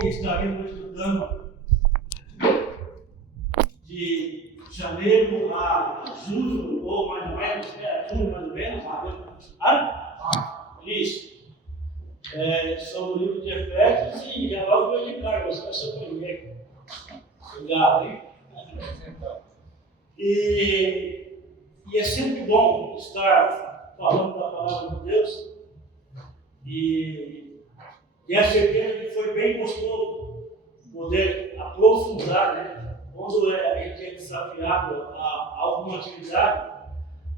que estaremos estudando de janeiro a julho, ou mais ou menos, junho mais ou menos, isso. Sobre o livro de Efésios e já logo vou indicar, você vai ser o primeiro. Obrigado, hein? E é sempre bom estar falando da palavra de Deus e a certeza que foi bem gostoso poder aprofundar, né? Quando a gente é desafiado a alguma atividade,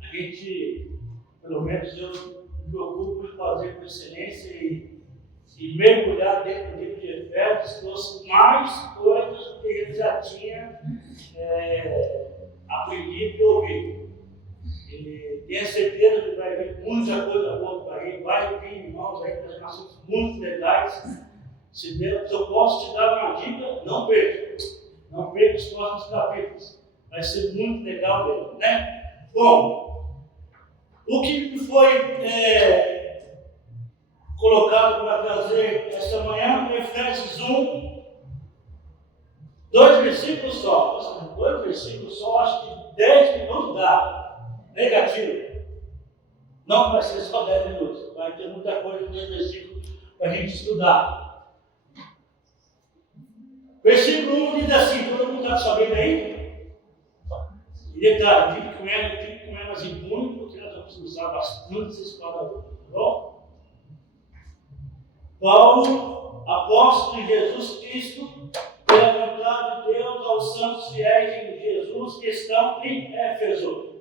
a gente, pelo menos eu, me preocupo em fazer com excelência e mergulhar dentro do livro de Efésios, trouxe mais coisas do que ele já tinha aprendido e ouvido. E tenho certeza que vai vir muita coisa boa para ele, vai vir irmãos aí com assuntos muito legais. Se eu posso te dar uma dica, não perca os próximos capítulos, vai ser muito legal mesmo, né? Bom, o que foi colocado para trazer esta manhã, Efésios 1, 2 versículos só. 2 versículos só, acho que 10 minutos dá. Negativo. Não vai ser só 10 minutos, vai ter muita coisa nesse versículo para a gente estudar. Versículo 1 diz assim: todo mundo está sabendo aí? E detalhe, fique com elas em punho, porque nós vamos usar bastante essa espada hoje, tá bom? Paulo, apóstolo de Jesus Cristo, pela vontade de Deus, aos santos fiéis em Jesus que estão em Éfeso.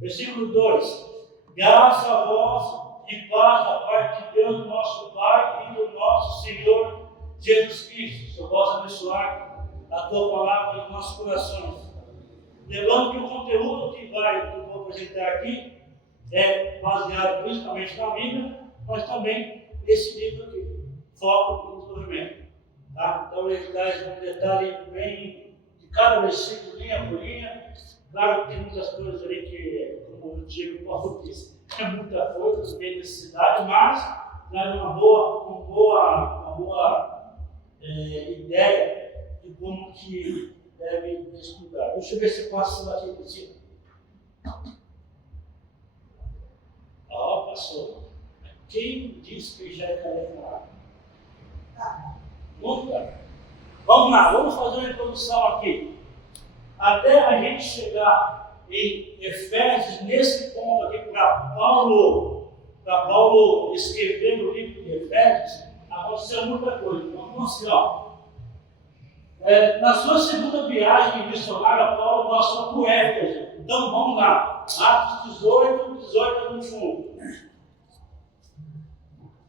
Versículo 2: graça a vós e paz da parte de Deus, nosso Pai, e do nosso Senhor Jesus Cristo. Eu posso abençoar a tua palavra nos nossos corações. Lembrando que o conteúdo que eu vou apresentar aqui é baseado principalmente na Bíblia, mas também nesse livro aqui, Foco no Desenvolvimento. Tá? Então ele traz um detalhe bem de cada versículo, linha por linha. Claro que tem muitas coisas ali que, como o Diego Paulo disse, é muita coisa, não tem necessidade, mas traz uma boa ideia de como que deve estudar. Deixa eu ver se eu posso falar aqui por cima. Passou. Quem disse que já é calejado? Vamos lá, vamos fazer uma introdução aqui. Até a gente chegar em Efésios, nesse ponto aqui, para Paulo escrever no livro de Efésios, aconteceu muita coisa. Então, assim, na sua segunda viagem missionária, Paulo passou por Éfeso. Então, vamos lá. Atos 18 a 21.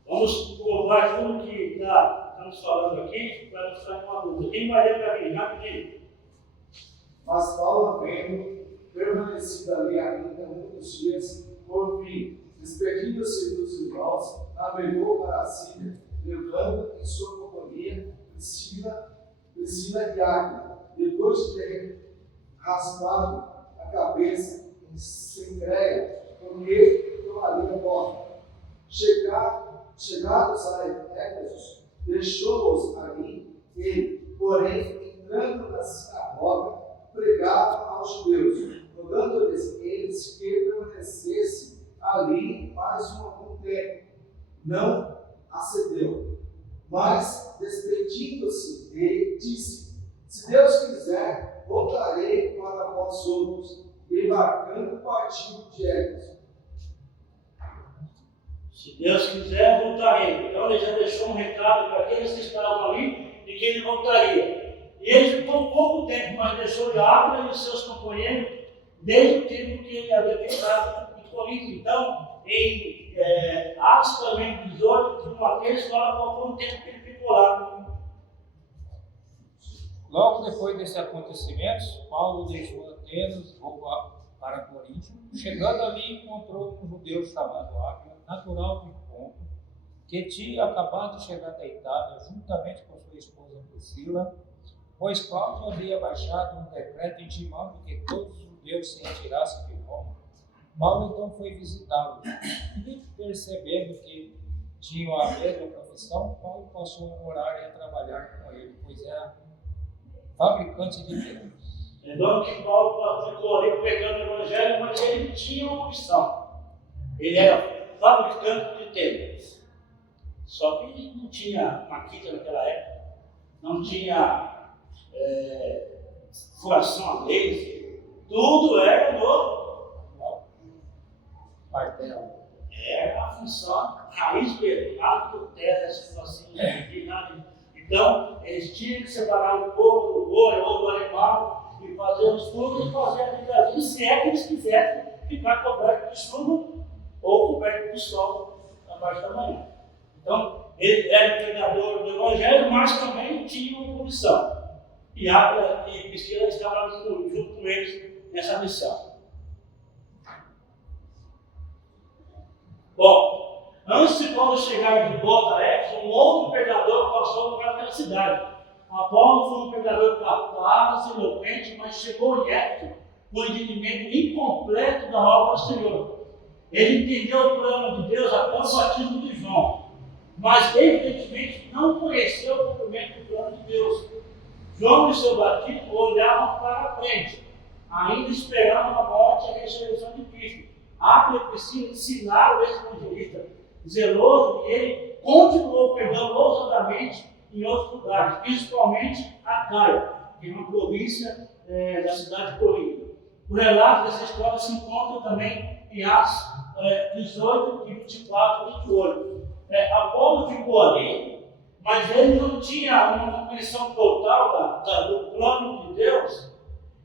Vamos provar tudo que estamos falando aqui, para não sair uma dúvida. Quem vai ler para mim? Rapidinho. Mas Paulo, havendo permanecido ali ainda muitos dias, por fim, despedindo-se dos irmãos, navegou para a Síria, levando em sua companhia Priscila e Áquila. Depois de ter raspado a cabeça em Cencreia, porque tomaria morte. Chegados a Éfeso, deixou-os ali, e, porém, entrando na sinagoga, pregava aos judeus, rogando-lhes eles que permanecessem ali mais algum tempo. Não acedeu, mas, despedindo-se, ele disse: se Deus quiser, voltarei para vós outros. E embarcando, partiu de Éfeso. Se Deus quiser, voltarei. Então ele já deixou um recado para aqueles que estavam ali de que ele voltaria. E ele ficou pouco tempo, mas deixou de Áquila e os seus companheiros desde o tempo que ele havia ficado em Corinto. Então, em Atos também 18, de Mateus, fala qual foi o tempo que ele ficou lá. Logo depois desses acontecimentos, Paulo deixou Atenas e voltou para Corinto. Chegando ali, encontrou um judeu chamado Áquila, natural de Ponto, que tinha acabado de chegar da Itália, juntamente com sua esposa Priscila, pois Cláudio havia baixado um decreto intimando que todos os judeus se retirassem de Roma. Paulo então foi visitá-los e, percebendo que tinham a mesma profissão, Paulo passou a morar e a trabalhar com fabricante de Deus. Lembrando que Paulo ficou ali pregando o Evangelho, mas ele tinha uma missão. Ele era fabricante de telhas. Só que não tinha maquita naquela época, não tinha furação a laser, tudo era no Martelo. Era a função raiz pesado, terra, assim, de nada. Então, eles tinham que separar o corpo do boi ou do animal e fazer os furtos e fazer a ligação, se é que eles quisessem ficar coberto de chuva ou coberto de sol na parte da manhã. Então, ele era o pregador do Evangelho, mas também tinha uma missão. E Áquila e Priscila estavam junto com eles nessa missão. Bom, antes de Paulo chegar de volta a Éfeso, um outro pregador passou por aquela cidade. Apolo foi um pregador capaz, eloquente, mas chegou em Éfeso com o entendimento incompleto da obra do Senhor. Ele entendeu o plano de Deus após o batismo de João, mas evidentemente não conheceu o cumprimento do plano de Deus. João e seu batismo olhavam para a frente, ainda esperando a morte e a ressurreição de Cristo. Áquila precisa ensinar o ex-evangelista zeloso, e ele continuou pregando ousadamente em outros lugares, principalmente a Caia, que é uma província da cidade de Corinto. O relato dessa história se encontra também em Atos 18, 24 e 28. Apolo ficou ali, mas ele não tinha uma compreensão total do plano de Deus,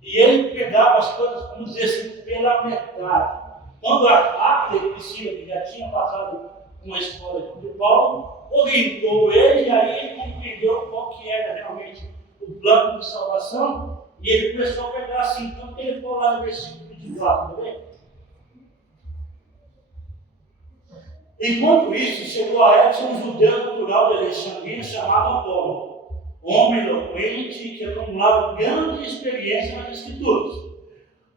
e ele pegava as coisas, vamos dizer assim, pela metade. Quando a Áquila e Priscila, que já tinha passado uma escola de Paulo, orientou ele, e aí ele compreendeu qual que era realmente o plano de salvação, e ele começou a pegar assim. Então ele ficou lá no versículo 24, tá vendo? Enquanto isso, chegou a Éfeso um judeu natural de Alexandria chamado Apolo, homem eloquente que acumulava grande experiência nas Escrituras.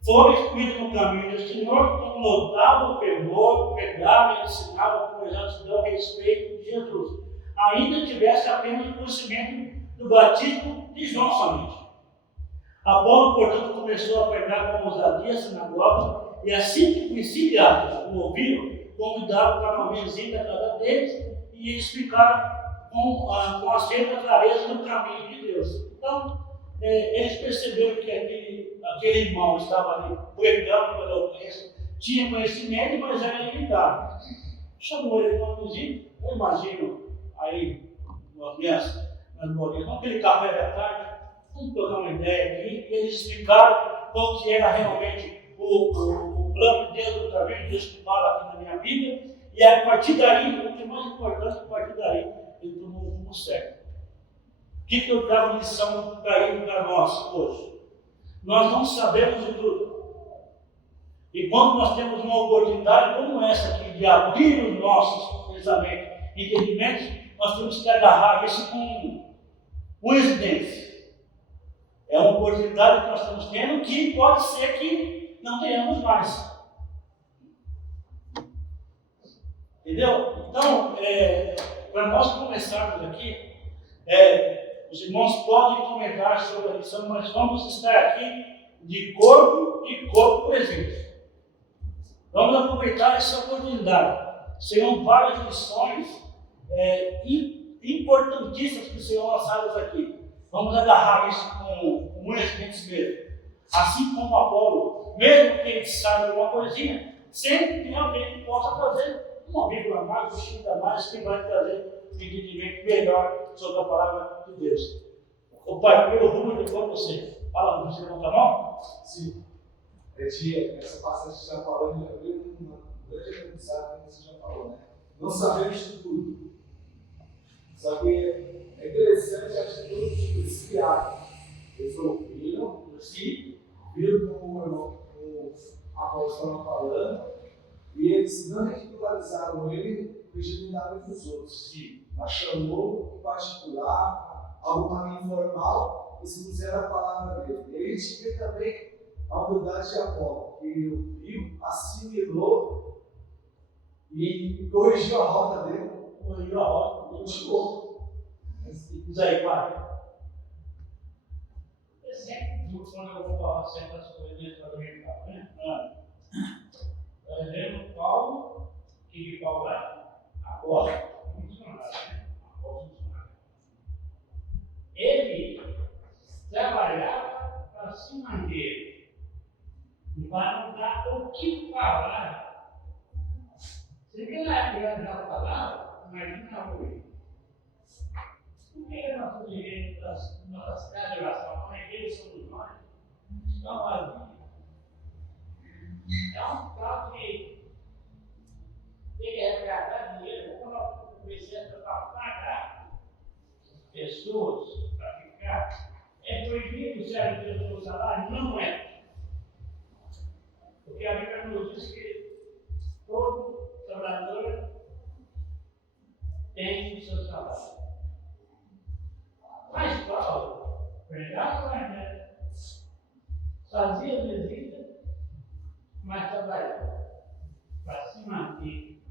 Foi instruído no caminho do Senhor, com notável fervor, pregava e ensinava com exatidão a respeito de Jesus, ainda tivesse apenas o conhecimento do batismo de João somente. Apolo, portanto, começou a pregar com ousadia a sinagoga, e assim que Priscila o ouviram, convidaram para uma visita a cada deles e explicaram com a certa clareza do caminho de Deus. Então, eles perceberam que aquele irmão estava ali pregando pela eloquência, tinha conhecimento, mas era limitado. Chamou ele para uma visita, eu imagino aí, uma criança, aquele café da tarde, vamos trocar uma ideia aqui, e eles explicaram qual que era realmente o plano de Deus, do caminho de Deus que fala aqui na minha Bíblia, e a partir daí, o que é mais importante, a partir daí, ele tomou um rumo certo. O que eu trago lição para nós hoje? Nós não sabemos de tudo. E quando nós temos uma oportunidade como essa aqui, de abrir os nossos pensamentos e entendimentos, nós temos que agarrar isso com residência. É uma oportunidade que nós estamos tendo que pode ser que não tenhamos mais. Entendeu? Então, para nós começarmos aqui, os irmãos podem comentar sobre a lição, mas vamos estar aqui de corpo e corpo presente. Vamos aproveitar essa oportunidade. Serão várias lições importantíssimas que serão lançadas aqui. Vamos agarrar isso com muitas mentes mesmo. Assim como Apolo, mesmo que ele saiba alguma coisinha, sempre tem alguém que possa trazer uma vírgula a mais, um X a mais, que vai trazer um entendimento melhor sobre a palavra de Deus. O pai, primeiro Rubens, depois você. Fala, você levanta a mão? Sim. Essa passagem que você está falando, já veio uma grande aprendizado que você já falou, né? Não sabemos de tudo. Só que é interessante a atitude desse criado. Eles ouviram, viram como o Apolo estava falando, e eles não ridicularizaram ele pedindo nada dos outros. Mas chamou em particular, algo mais informal, e se puseram a palavra dele. E a gente vê também a humildade de Apolo, que ele ouviu, assimilou e corrigiu a rota dele. Corrigiu a rota, continuou. Diz aí, pai. muito quando eu vou falar certas coisas dentro do mercado, né? Por exemplo, Paulo, que Paulo é? Apóstolo, missionário, né? Apóstolo missionário. Ele trabalhava para se manter e para não dar o que falar. Se ele já falava, imagina hoje. Por que nosso direito das nossas casas de oração, como é que eles somos nós? Estão vazios. É um caso que tem que resgatar dinheiro. Quando eu comecei a pagar pessoas para ficar, é proibido se a gente o salário? Não é. Porque a Bíblia nos diz que todo trabalhador tem o seu salário. Mas Paulo pregava o evangelho, fazia visita, mas trabalhava para se manter.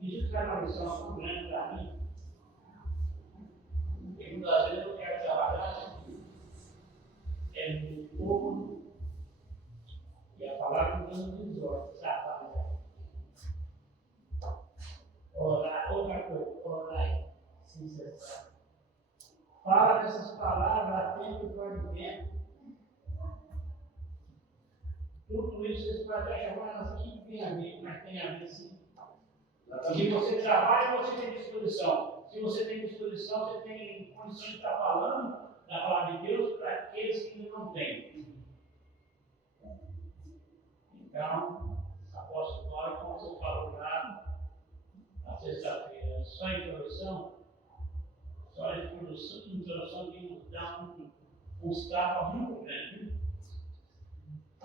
Isso é uma lição muito grande para mim. Porque muitas vezes eu quero trabalhar no povo e a palavra nos exorta a trabalhar. Orar, outra coisa, orar sem cessar. Fala dessas palavras a tempo e fora de tempo. Tudo isso vocês podem até chamar assim que tem a ver, mas tem a ver sim. Se você trabalha, você tem disposição. Se você tem disposição, você tem condição de estar falando da palavra de Deus para aqueles que não têm. Então, apóstolo Paulo, como você falou já na sexta-feira, só introdução. Só a introdução que nos dá uns tapas muito grandes.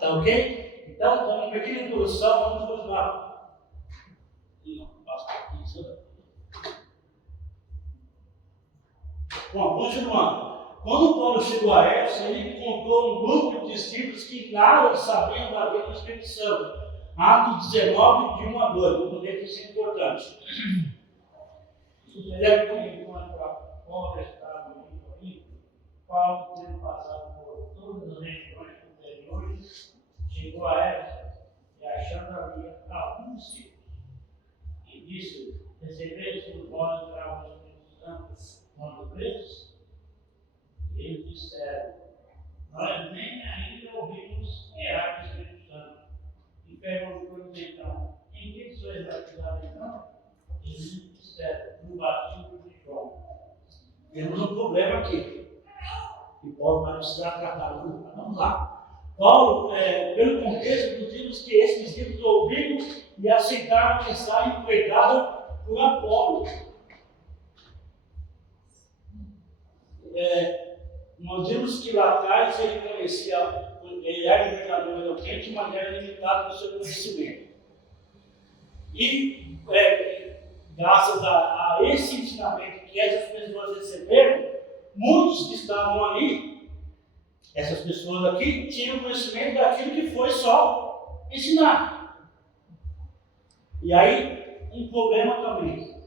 Tá ok? Então, uma pequena introdução, vamos continuar. Bom, continuando. Quando Paulo chegou a Éfeso, ele encontrou um grupo de discípulos que nada sabiam da vida do Espírito Santo. Atos 19, de 1 a 2. Vamos ver que isso é importante. Ele é como Paulo estava em Corinto, Paulo, tendo passado por todas as regiões anteriores, chegou a Éfeso e achando havia alguns discípulos. E disse: recebeste por vós o grau do Espírito Santo quando presos? E eles disseram: nós nem ainda ouvimos guiar do Espírito Santo. E perguntou-lhes então: em que sois batizados então? E eles disseram: no batismo de João. Temos um problema aqui. E Paulo vai precisar tratar. Vamos lá. Paulo, pelo contexto dos livros que esses discípulos ouviram e aceitaram a mensagem pregada por Apolo. Nós vimos que lá atrás ele conhecia, ele era um pregador eloquente, mas era limitado no seu conhecimento. E, graças a esse ensinamento que essas pessoas receberam, muitos que estavam ali, essas pessoas aqui, tinham conhecimento daquilo que foi só ensinado. E aí, um problema também.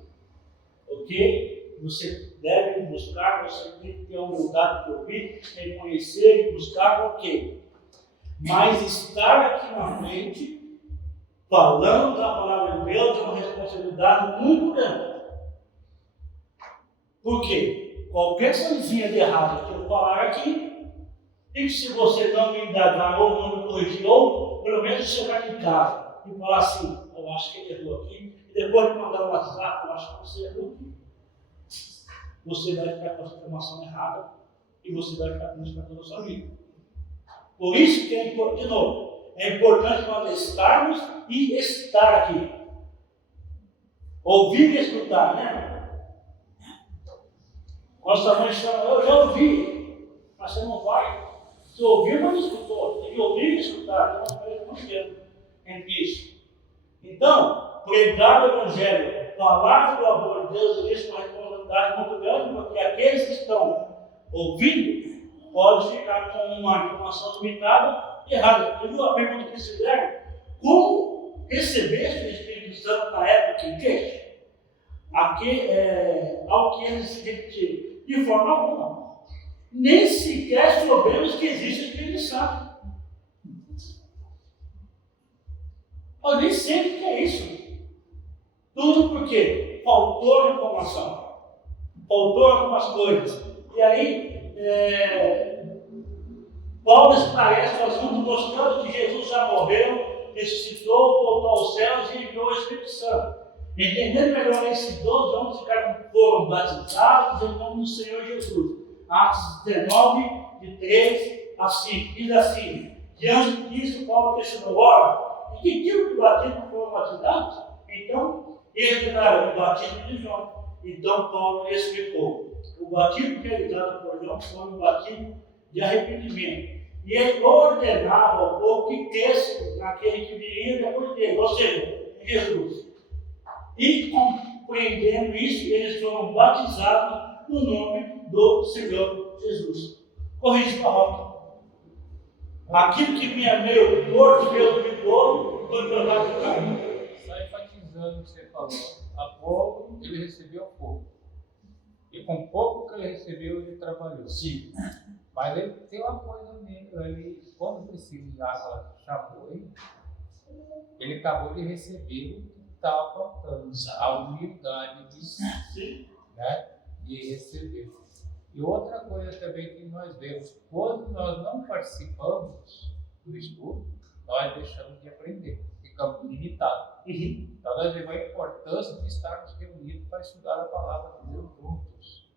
Ok? Você deve buscar, você tem que ter a humildade de ouvir, reconhecer e buscar, ok. Mas estar aqui na frente, falando da palavra de Deus, é uma responsabilidade muito grande. Por quê? Qualquer coisinha de errado que eu falar aqui, e se você não me indagar ou não me corrigir, ou pelo menos chegar em casa e falar assim: eu acho que ele errou aqui, e depois me mandar um WhatsApp, eu acho que você errou aqui. Você vai ficar com essa informação errada e você vai ficar com isso para toda a sua vida. Por isso que é importante, de novo, é importante nós estarmos e estar aqui. Ouvir e escutar, né? Nossa mãe chama: eu já ouvi, mas você não vai. Você ouviu, mas não escutou. Tem que ouvir e escutar. Tem uma coisa muito grande entre isso. Então, pregar o Evangelho, falar do amor de Deus, existe uma responsabilidade muito grande, porque aqueles que estão ouvindo podem ficar com uma informação limitada e errada. Eu vi uma pergunta que eles fizeram: como recebeste o Espírito Santo na época em que? Ao que eles se repetiram? De forma alguma. nem sequer soubemos que existe o Espírito Santo. Eu nem sei o que é isso. Tudo porque faltou informação, faltou algumas coisas. E aí, Paulo esclarece o assunto mostrando que Jesus já morreu, ressuscitou, voltou aos céus e enviou o Espírito Santo. Entendendo melhor esses 12 homens que foram batizados em nome do Senhor Jesus. Atos 19, de 3 a 5. Diz assim: diante disso, Paulo questionou: ora, em que tipo de batismo foram batizados? Então, eles declararam: o batismo de João. Então, Paulo explicou: o batismo realizado por João foi um batismo de arrependimento. E ele ordenava ao povo que cresce naquele que viria depois dele, ou seja, em Jesus. E compreendendo isso, eles foram batizados no nome do Senhor Jesus. Corrige a rota. Aquilo que vinha meio torto, meio duvidoso, foi tornado no caminho. Só enfatizando o que você falou. Apolo, ele recebeu pouco. E com pouco que ele recebeu, ele trabalhou. Sim. Mas ele tem uma coisa nele, ele, quando Priscila e Áquila chamou ele acabou de receber o que estava faltando, a humildade de receber. E outra coisa também que nós vemos, quando nós não participamos do estudo, nós deixamos de aprender, ficamos limitados. Então nós vemos a importância de estarmos reunidos para estudar a palavra de Deus juntos,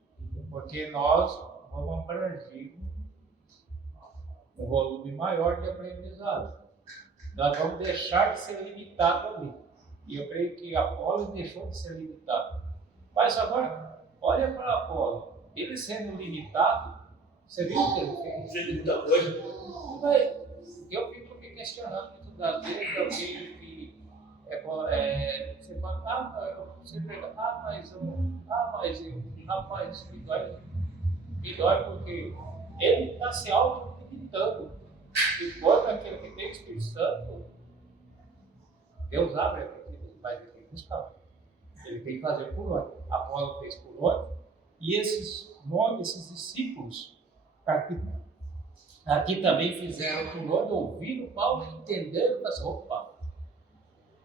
porque nós vamos abranger um volume maior de aprendizado. Nós vamos deixar de ser limitados ali. E eu creio que Apolo deixou de ser limitado. Mas agora, olha para Apolo. Ele sendo limitado, você viu o que ele fez? Fez muita coisa. Eu fico me questionando muito das vezes, eu vejo que você fala, você pergunta, rapaz, me dói porque ele está se auto-limitando. Enquanto aquele que tem o Espírito Santo, Deus abre aquilo, mas ele tem que buscar. Ele tem que fazer por onde. Apolo fez por onde. E esses discípulos, aqui também fizeram por onde, ouviram Paulo e entenderam, mas opa,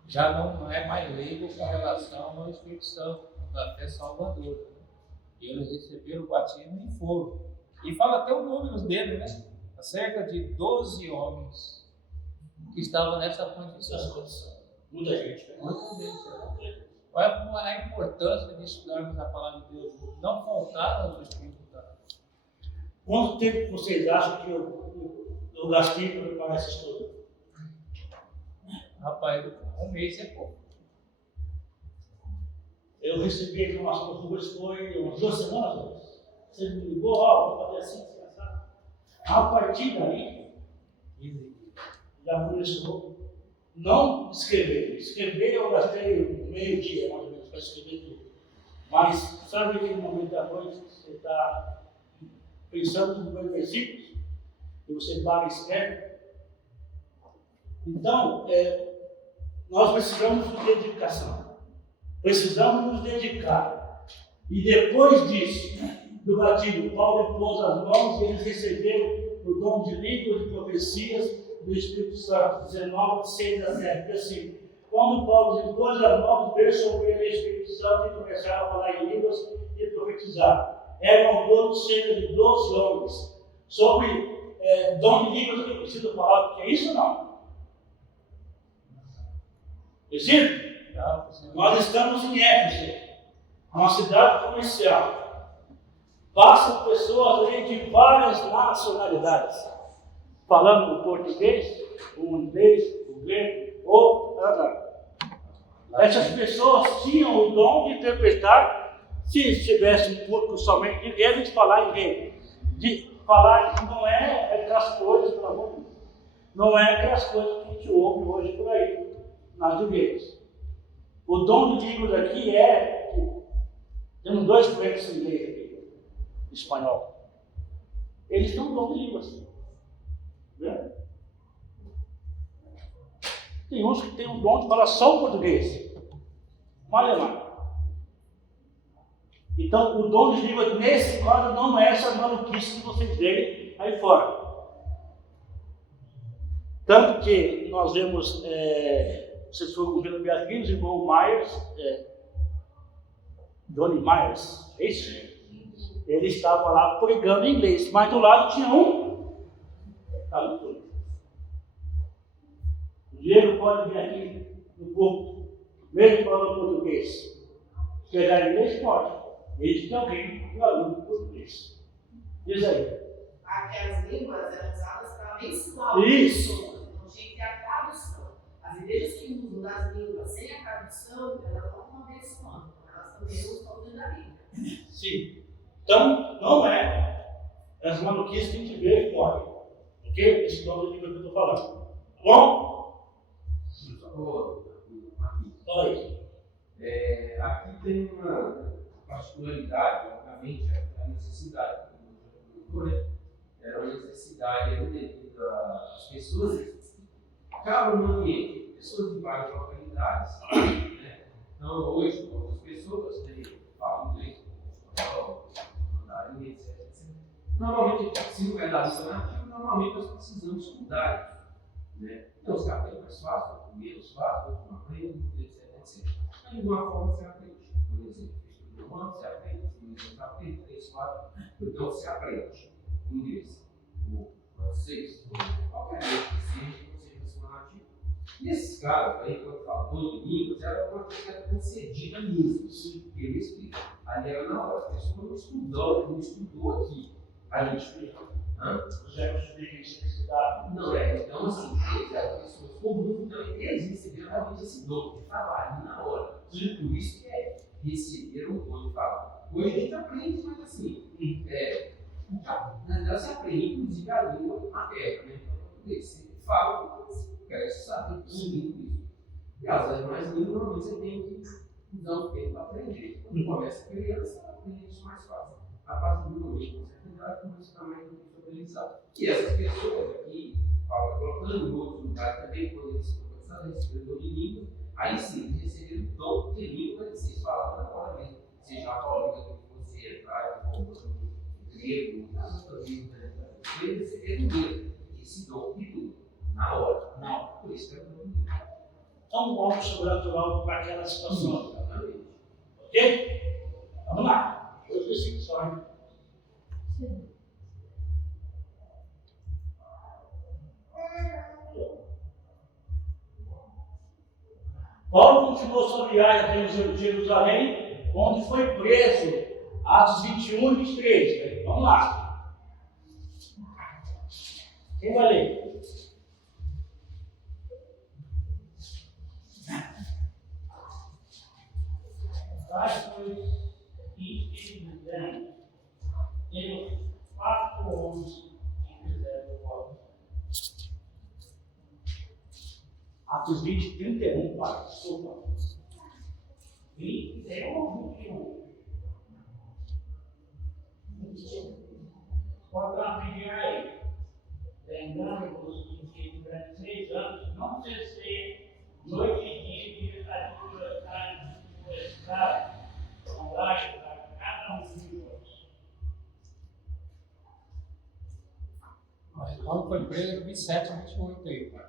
já não é mais leigo com relação ao Espírito Santo, da fé salvadora. E eles receberam o batismo e foram. E fala até os números dele, né? Cerca de 12 homens que estavam nessa condição. Muita gente. Muita gente. Olha a importância de estudarmos a palavra de Deus, não faltar ao Espírito Santo. Quanto tempo vocês acham que eu gastei para preparar esse estudo? Rapaz, um mês é pouco. Eu recebi a informação do Rubens foi umas 2 semanas. Você me ligou, vou fazer assim. A partir daí, já começou não escrever. Escrever eu gastei meio dia, mais ou menos, para escrever tudo. Mas sabe aquele momento da noite, você está pensando nos dois versículos, e você para e escreve? Então, nós precisamos de dedicação. Precisamos nos dedicar. E depois disso, do batismo, Paulo impôs as mãos e eles receberam o dom de línguas e profecias do Espírito Santo. 19, 6 a 7. Assim, quando Paulo impôs as mãos, veio sobre ele o Espírito Santo e começaram a falar em línguas e profetizar. Eram todos cerca de 12 homens. Sobre dom de línguas que eu preciso falar, porque é isso ou não? Preciso? Nós estamos em Éfeso, uma cidade comercial. Passam pessoas ali de várias nacionalidades, falando o português, o inglês, o grego, o alemão. Essas pessoas tinham o dom de interpretar, se tivesse um público somente de eles, falar em grego. De falar não é aquelas coisas, pelo amor de Deus, não é aquelas coisas que a gente ouve hoje por aí, nas igrejas. O dom de línguas aqui temos 2 clientes em inglês aqui. Espanhol. Eles têm um dom de línguas. Né? Tem uns que têm um dom de falar só o português, o alemão. Então, o dom de língua nesse quadro não é essa maluquice que vocês veem aí fora. Tanto que nós vemos, vocês foram vendo Beatriz, o irmão Myers, Donnie Myers, é isso? Ele estava lá pregando em inglês, mas do lado tinha um tradutor. O Diego pode vir aqui no corpo, mesmo falando português. Pegar inglês pode. Desde que alguém fale português. Diz aí. Aquelas línguas eram usadas para abençoar Isso. pessoas. Então tinha que ter a tradução. As igrejas que usam das línguas sem a tradução, elas não estão abençoando. Elas também não estão dentro da Bíblia. Sim. Então, não é as maluquices que a gente vê aí fora. Ok? Esse nome de que eu estou falando. Tá bom? Fala aí. Aqui tem uma particularidade, obviamente, a necessidade. Era uma necessidade devido às pessoas que acabam no ambiente, pessoas de várias localidades. Né? Então, hoje, algumas pessoas falam inglês, mandarim, etc. Normalmente, se não é da língua nativa, normalmente nós precisamos estudar. Né? Então, os caras têm mais fácil, menos fácil, outros não aprendem, etc. Mas de alguma forma você aprende. Por exemplo, estudou um ano, você aprende, você aprende, 3, 4, então você aprende inglês, o francês, qualquer língua que seja sua nativa. E esses caras, aí, quando eu falo dom de línguas, era uma coisa que era concedida mesmo, porque eu explico. Ali era na hora, a pessoa não estudou aqui. A gente explica. Os ecos explica isso que se dá. Não, então assim, eles eram pessoas comuns, então eles receberam realmente esse dom de falar ali na hora. Por isso que receber o dom de falar. Hoje a gente aprende, mas assim, na verdade você aprende, inclusive, a língua materna, né? Você fala, você cresce, sabe, tudo isso. E as demais línguas, normalmente você tem que usar um tempo para aprender. Quando começa criança, aprende isso mais fácil. A partir do momento que você aprende, começa também a utilizar. E essas pessoas aqui, colocando em outros lugares também, quando eles começaram a receber o dom de língua, aí sim, eles receberam o dom de língua, vocês falavam na hora mesmo. Seja a palavra que você entrar, grego, as outras línguas, eles receberam mesmo esse dom de língua, na hora. Não, por isso que é o dom de língua. Então, algo sobrenatural para aquela situação. Ok? Vamos lá. Outra situação. Paulo continuou sua viagem até Jerusalém, onde foi preso. Atos 21 e 23. Vamos lá. Quem vai ler? Temos 4 homens que fizeram o voto. Atos 20, 31, pai. Desculpa. 21, 21. Pode dar uma pedir aí. Lembrando-vos que durante 3 anos não cessei noite e dia de adversidade, com laje para cada um de vós. Mas Paulo foi preso em 27 e 28 aí, pai.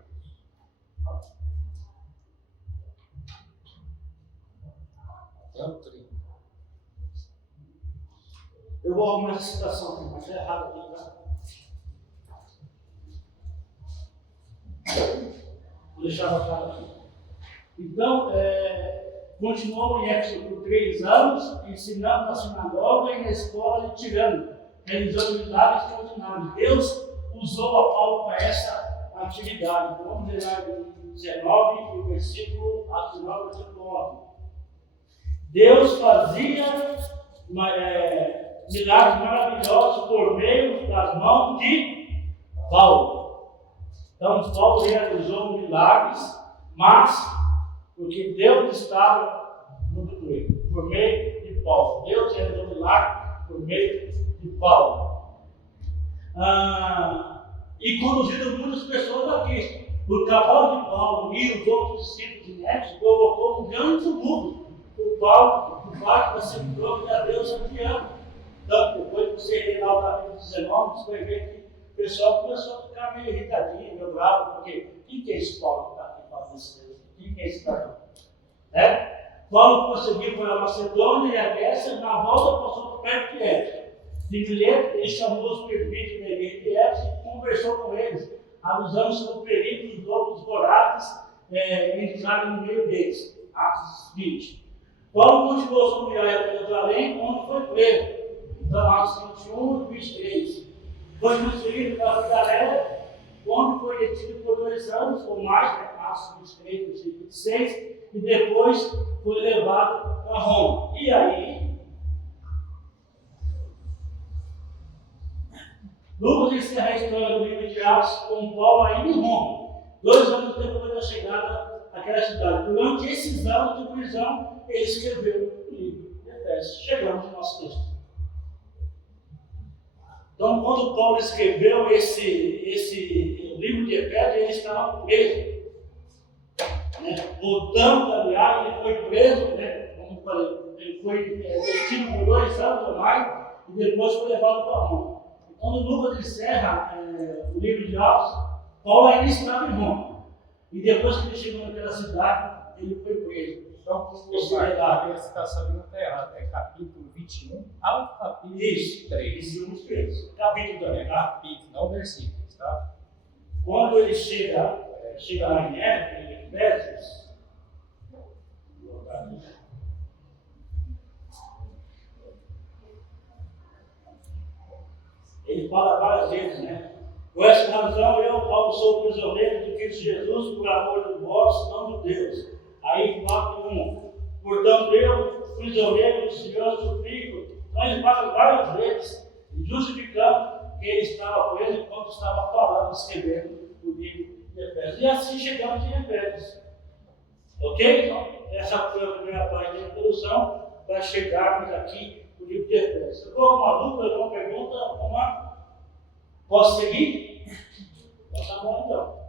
Até o 30. Eu vou arrumar essa citação aqui, mas é errado aqui, tá? Vou deixar anotado aqui. Então, continuou em Éfeso por 3 anos, ensinando na sinagoga e na escola de Tirano, realizando milagres extraordinários. Deus usou a Paulo para essa atividade. Então, vamos ler lá em 19, o versículo 19, versículo 9. Deus fazia milagres maravilhosos por meio das mãos de Paulo. Então, Paulo realizou milagres, mas porque Deus estava junto com ele, por meio de Paulo. Deus realizou milagres por meio de Paulo. E conduzindo muitas pessoas a Cristo. O trabalho de Paulo e os outros discípulos de Éfeso provocou um grande tumulto por parte da segunda que a Deus ampliando. Então, depois que você ler lá o capítulo 19, você vai ver que o pessoal começou a ficar meio irritadinho, meio bravo, porque quem que é esse Paulo que está aqui falando desse Deus? Quem que é esse cara? Paulo conseguiu para a Macedônia e a Grécia, na volta passou por perto de Éfeso. De Mileto, ele chamou os presbíteros da igreja de Éfeso e conversou com eles, avisando sobre o perigo dos lobos vorazes entrarem no meio deles. Atos 20. Paulo continuou sua viagem a Jerusalém, onde foi preso. Então, Atos 21 e 23. Foi transferido para Cesareia, onde foi detido por 2 anos ou mais, Atos 23 e 26, e depois foi levado para Roma. E aí, Lucas encerra a história do livro de Atos com Paulo ainda em Roma, 2 anos depois da chegada àquela cidade. Durante esses anos de prisão, ele escreveu o livro de Efésios. Chegamos ao nosso texto. Então, quando Paulo escreveu esse livro de Efésios, ele estava preso. Voltando da viagem, ele foi preso, como eu falei, ele foi detido por 2 anos ou mais, e depois foi levado para Roma. Quando Lucas encerra o livro de Atos, Paulo ainda estava em Roma. E depois que ele chegou naquela cidade, ele foi preso. Então, a citação não está errada, é capítulo 21 ao capítulo 23. 23. Capítulo também, tá? Capítulo, não versículos, tá? Quando ele chega lá em Efésios, ele fala várias vezes, Por essa razão, eu, Paulo, sou prisioneiro de Cristo Jesus, por amor de vós, não de Deus. Aí, 4:1. Portanto, eu, prisioneiro do Senhor, suplico. Então, ele fala várias vezes, justificando que ele estava preso enquanto estava falando, escrevendo o livro de Efésios. E assim chegamos em Efésios. Ok? Então, essa foi a primeira parte da introdução, para chegarmos aqui no livro de Efésios. Se for alguma dúvida, alguma pergunta, posso seguir? Tá bom, então.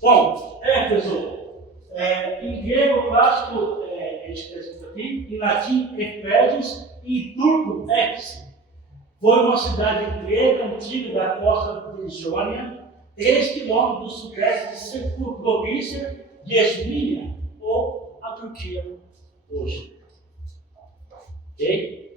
Bom, Éfeso, em grego clássico, a gente está escrito aqui, em latim, Efésios, e em turco, Ex. Foi uma cidade grega antiga da costa de Jônia, 3 quilômetros do sudeste de província de Esmínia, ou a Turquia, hoje. Ok?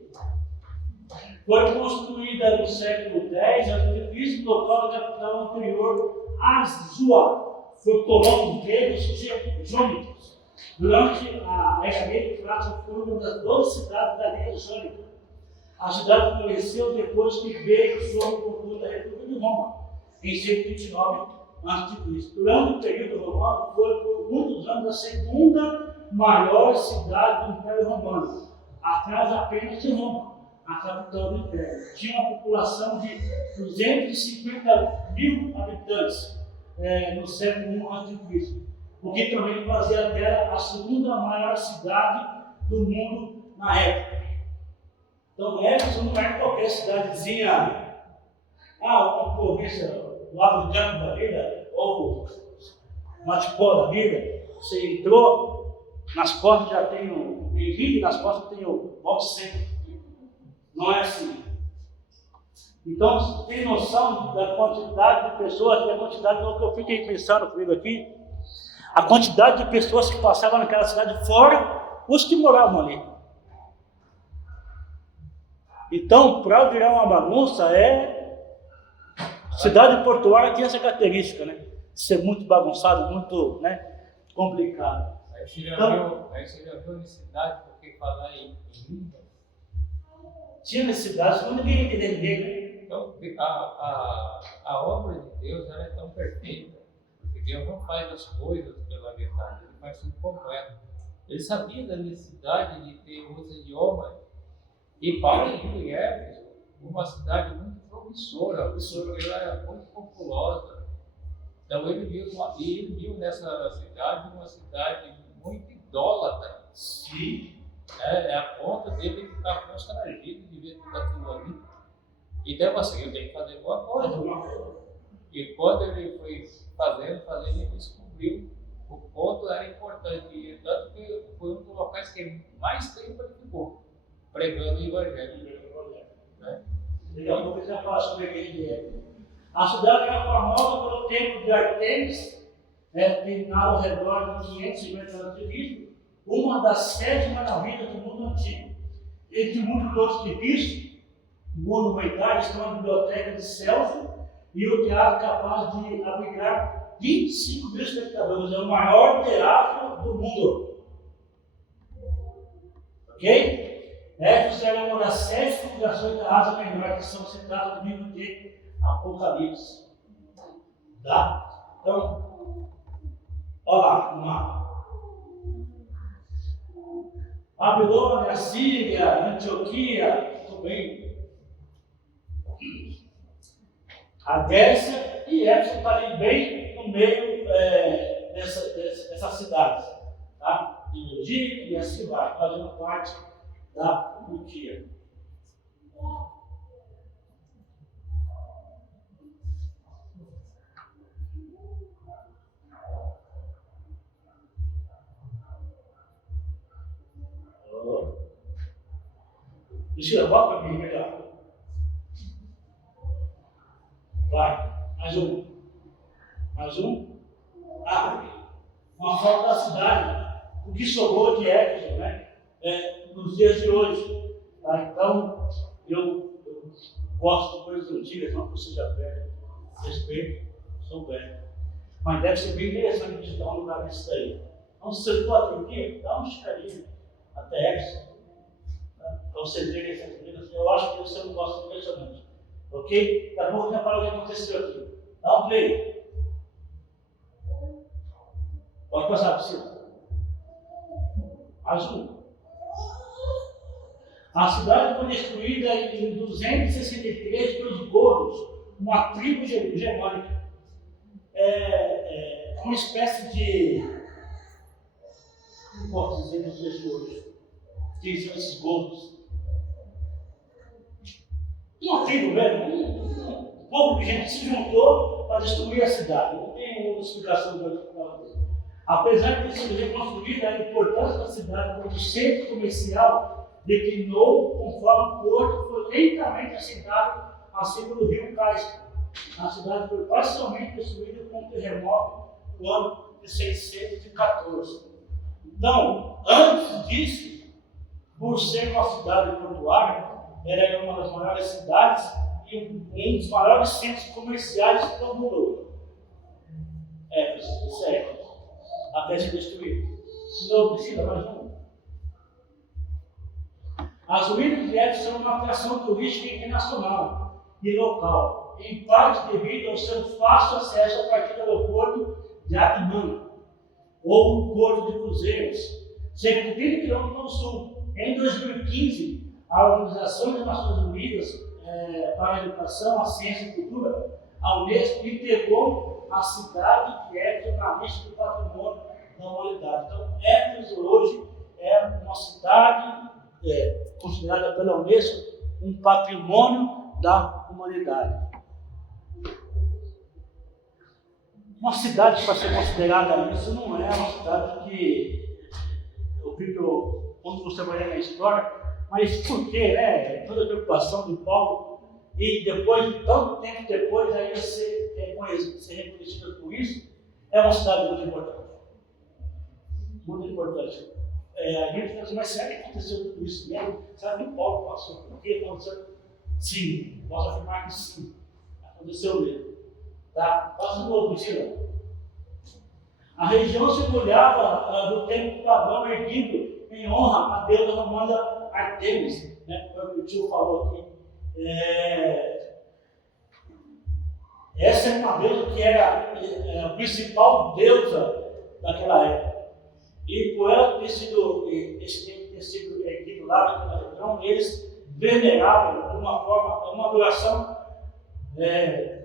Foi construída no século X a.C., no local da capital anterior, Azua. Foi colônia dos gregos jônicos. Durante a Era Média Clássica, foi uma das 12 cidades da Liga Jônica. A cidade floresceu depois que veio sob o controle da República de Roma, em 129 a.C. Durante o período romano, foi por muitos anos a segunda maior cidade do Império Romano, atrás apenas de Roma, a capital do Império. Tinha uma população de 250 mil habitantes no século I a.C., o que também fazia dela a segunda maior cidade do mundo na época. Então, Éfeso não é qualquer cidadezinha, uma província do africano da vida, ou Matipó da vida. Você entrou, nas costas já tem o bem-vindo, nas costas tem o volte sempre. Não é assim. Então, você tem noção da quantidade de pessoas, da quantidade do que eu fiquei pensando comigo aqui, a quantidade de pessoas que passavam naquela cidade, fora os que moravam ali. Então, para virar uma bagunça, cidade portuária tem essa característica, ser muito bagunçado, muito complicado. Aí você já viu a necessidade porque falar em língua? Tinha necessidade, não ninguém ia entender ninguém, Então, a obra de Deus ela é tão perfeita, porque Deus não faz as coisas pela metade, Ele faz tudo completo. Ele sabia da necessidade de ter outro idioma, e Paulo viu em Éfeso uma cidade muito promissora, porque ela era muito populosa. Então ele viu nessa cidade uma cidade muito idólatra. Sim. É a ponto dele ficar constrangido de ver tudo aquilo ali. Então assim, eu tenho que fazer alguma coisa. E quando ele foi fazendo, ele descobriu O ponto era importante, e tanto que foi um dos locais que mais tempo ele ficou pregando o Evangelho. Né? Daqui a pouco você vai falar sobre a igreja de Éfeso. A cidade era famosa pelo templo de Artemis, tem ao redor de 550 anos de vida, uma das 7 maravilhas do mundo antigo. Entre muitos outros edifícios monumentais estão a biblioteca de Celso e o teatro capaz de abrigar 25 mil espectadores. É o maior teatro do mundo. Ok? Éfeso era uma das 7 congregações da Ásia Menor que são citadas no livro de Apocalipse. Tá? Então, olha lá, no mapa. Babilônia, Síria, Antioquia, tudo bem. A Grécia e Éfeso está ali bem no meio dessas cidades. Tá? E o Egito e assim vai, fazendo parte da Turquia. Priscila, bota para mim melhor. Vai, mais um. Mais um. Uma foto da cidade, o que sobrou de Éfeso, né? Nos dias de hoje. Tá? Então, eu gosto de coisas antigas, não que eu seja velho, respeito, sou velho. Mas deve ser bem interessante visitar um lugar desse daí. Então, se você for à Turquia, dá uma esticadinha até Éfeso. Para você ver essas meninas, eu acho que deve ser um negócio impressionante. Ok? Daqui a pouco já fala o que aconteceu aqui. Dá um play. Pode passar, Priscila. Mais um. A cidade foi destruída em 263 pelos godos, uma tribo germânica. É uma espécie de. Não posso dizer nos dias de hoje. Quem são esses godos? Uma tribo mesmo, um povo de gente se juntou para destruir a cidade. Não tem outra explicação para isso. Apesar de ter sido reconstruída, a importância da cidade como centro comercial declinou conforme o porto foi lentamente assentado acima do rio Cáspio. A cidade foi parcialmente destruída com um terremoto no ano de 614. Então, antes disso, por ser uma cidade portuária, era uma das maiores cidades e um dos maiores centros comerciais do mundo. Isso é Éfeso, até se destruir. Não precisa mais um. As ruínas de Éfeso são uma atração turística internacional e local, em parte devido ao seu fácil acesso a partir do aeroporto de Aquimana, ou o porto de cruzeiros, cerca de 30 km ao sul. Em 2015, a Organização das Nações Unidas para a Educação, a Ciência e a Cultura, a Unesco, integrou a cidade de Éfeso na lista do patrimônio da humanidade. Então, Éfeso hoje é uma cidade considerada pela Unesco um patrimônio da humanidade. Uma cidade para ser considerada isso não é uma cidade que eu vi quando você vai ler na história, mas por quê, né? Toda a preocupação de Paulo, e depois, tanto tempo depois, aí ser reconhecido por isso, é uma cidade muito importante. Muito importante. A gente pensa, mas será que aconteceu tudo isso mesmo? Será que o Paulo passou por quê? Aconteceu? Sim, posso afirmar que sim. Aconteceu mesmo. Tá? Passa de novo, Priscila. A região se orgulhava do templo pagão erguido em honra à deusa romana Artemis, né? Como o tio falou aqui. Essa é uma deusa que era a principal deusa daquela época. E por ela ter sido erguido lá naquela região, eles veneravam de uma forma, uma adoração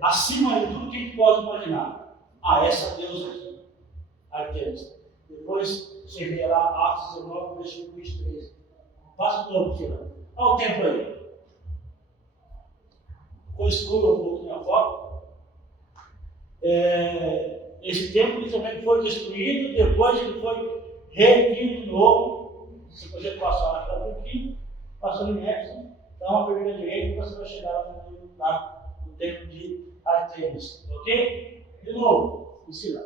acima de tudo que a gente pode imaginar. Essa deusa Artemis. Depois você vê lá Atos 19, versículo 23. Passa o novo, tira. Olha o tempo aí. Ficou escuro um pouquinho a foto. esse templo também foi destruído, depois ele foi reerguido de novo. Se você passar naquela pouquinho, passando em Éfeso, dá uma primeira direita e você vai chegar lá no templo de Artemis. Ok? De novo, ensina.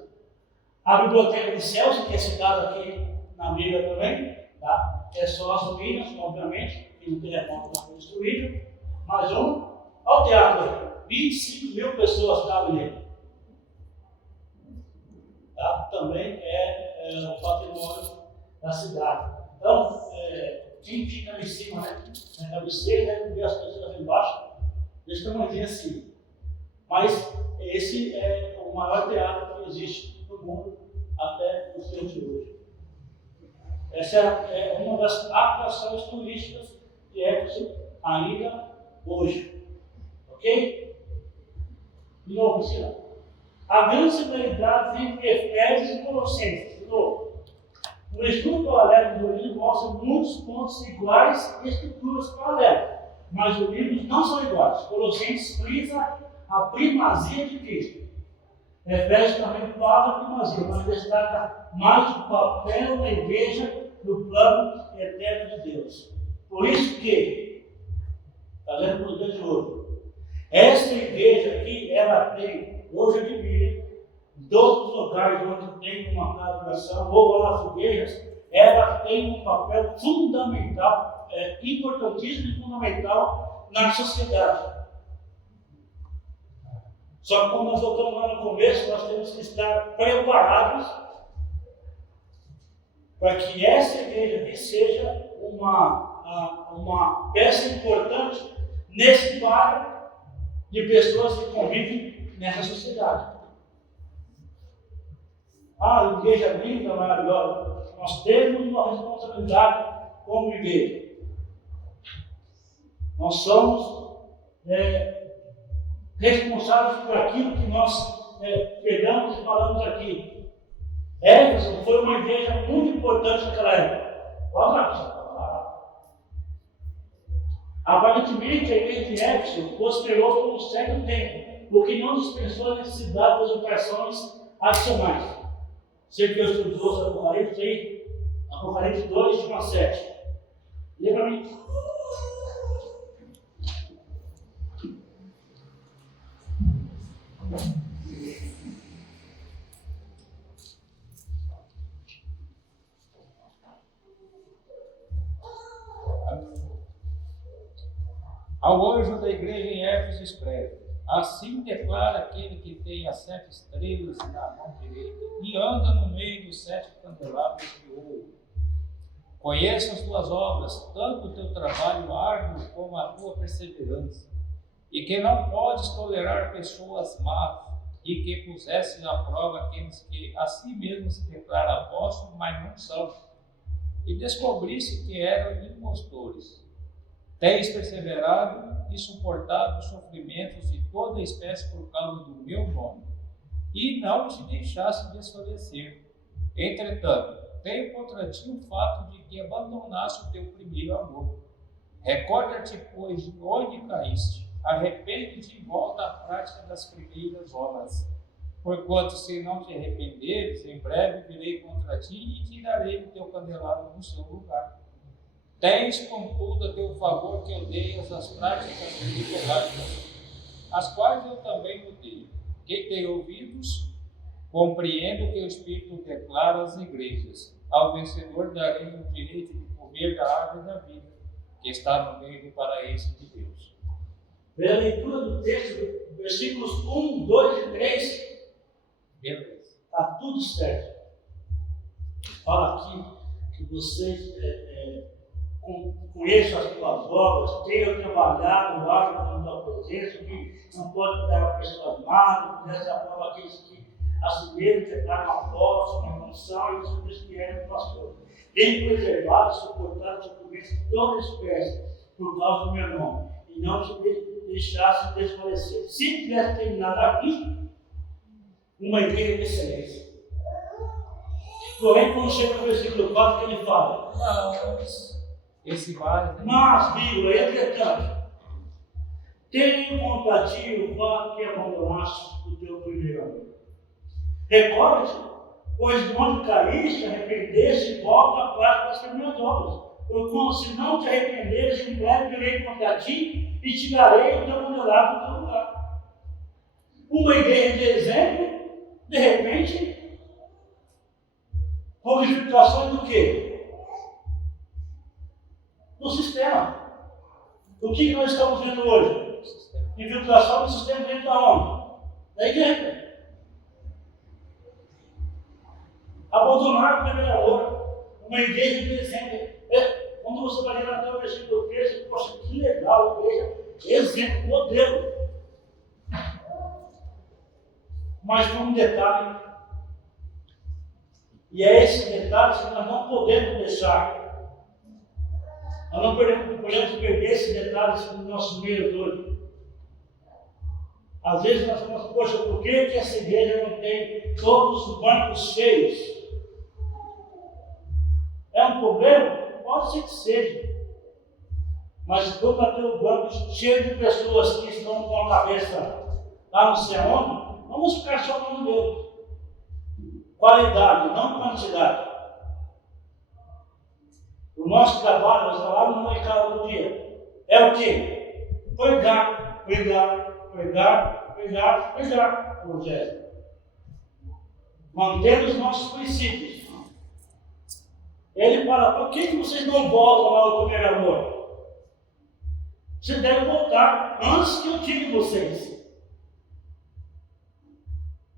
A biblioteca de Celso, que é citada aqui na Bíblia também, tá? É só as ruínas, obviamente, que no terremoto não foi destruído. Mais um. Olha o teatro, 25 mil pessoas cabem nele. Tá? Também é o patrimônio da cidade. Então, quem fica lá em cima, né? Na cabeceira, deve ver as pessoas lá embaixo, desse tamanho assim. Mas esse é o maior teatro que existe no mundo até os dias de hoje. Essa é uma das atrações turísticas de Éfeso ainda hoje. Ok? De novo, Priscila. Há grandes similaridades entre Efésios e Colossenses. De novo. O estudo paralelo do livro mostra muitos pontos iguais e estruturas paralelas, mas os livros não são iguais. Colossenses frisa a primazia de Cristo. Efésios também fala da primazia, mas destaca mais o papel da igreja no plano eterno de Deus. Por isso que, está vendo para os dias de hoje, esta igreja aqui, ela tem, hoje admirem, em todos os locais onde tem uma casa de oração, ou as igrejas, ela tem um papel fundamental, importantíssimo e fundamental na sociedade. Só que como nós voltamos lá no começo, nós temos que estar preparados para que essa igreja aqui seja uma peça importante nesse par de pessoas que convivem nessa sociedade. A igreja linda, maravilhosa. Nós temos uma responsabilidade como igreja. Nós somos responsáveis por aquilo que nós pegamos e falamos aqui. Éfeso foi uma igreja muito importante naquela época. Olha lá, aparentemente a igreja de Éfeso prosperou por um certo tempo, o que não dispensou a necessidade das operações adicionais. Sei que eu estudou Apocalipse aí, Apocalipse 2, de 1 a 7. Lê para mim. Ao anjo da igreja em Éfeso escreve: assim declara aquele que tem as 7 estrelas na mão direita e anda no meio dos 7 candelabros de ouro. Conheço as tuas obras, tanto o teu trabalho árduo como a tua perseverança, e que não podes tolerar pessoas más, e que pusesse à prova aqueles que a si mesmos se declaram apóstolos, mas não são, e descobrisse que eram impostores. Tens perseverado e suportado os sofrimentos de toda espécie por causa do meu nome, e não te deixaste desfalecer. Entretanto, tenho contra ti o fato de que abandonaste o teu primeiro amor. Recorda-te, pois, de onde caíste, arrepende-te e volta à prática das primeiras obras. Porquanto, se não te arrependeres, em breve virei contra ti e tirarei o teu candelabro do seu lugar. Tens, contudo, a teu favor que odeias as práticas idolátricas, as quais eu também odeio. Quem tem ouvidos, compreenda o que o Espírito declara às igrejas. Ao vencedor darei o direito de comer da árvore da vida, que está no meio do paraíso de Deus. Pela leitura do texto, versículos 1, 2 e 3, Beleza. está tudo certo. Fala aqui que vocês conheçam as tuas obras, tenham trabalhado no árvore da presença, que não pode dar a pessoa amada, dessa prova aqueles que a si mesmo declaram apóstolos, uma função e os que eram pastores. Tem preservado, suportado, sofrimentos de toda espécie, por causa do meu nome, e não te deixasse desfalecer. Se tivesse terminado aqui, uma igreja de excelência. Porém, quando chega no versículo 4, que ele fala: mas, vírgula, entretanto, tenho contra ti o fato que abandonaste o teu primeiro amor. Recorde-te, pois de onde caíste, arrependeste e volta à prática das primeiras obras. Porque se não te arrependeres, em breve virei contra ti e tirarei o teu condenado do teu lugar. Uma igreja de exemplo, de repente, houve infiltrações do quê? Do sistema. O que nós estamos vendo hoje? Infiltração do sistema dentro da onde? Da igreja. Abandonar o primeiro amor. Uma igreja de exemplo. Quando você vai ler até o versículo 13, poxa, que legal, a igreja, exemplo, modelo. Mas com um detalhe, e é esse detalhe que nós não podemos deixar. Nós não podemos perder esse detalhe nos nossos meios hoje. Às vezes nós falamos, poxa, por que essa igreja não tem todos os bancos cheios? É um problema? Pode ser que seja. Mas quando vai ter um banco cheio de pessoas que estão com a cabeça lá não sei aonde, vamos ficar só no Deus. Qualidade, não quantidade. O nosso trabalho, nós trabalhamos no mercado do dia, é o quê? Pregar, Rogério. Mantendo os nossos princípios. Ele fala, por que vocês não voltam ao primeiro amor? Vocês devem voltar antes que eu tire vocês.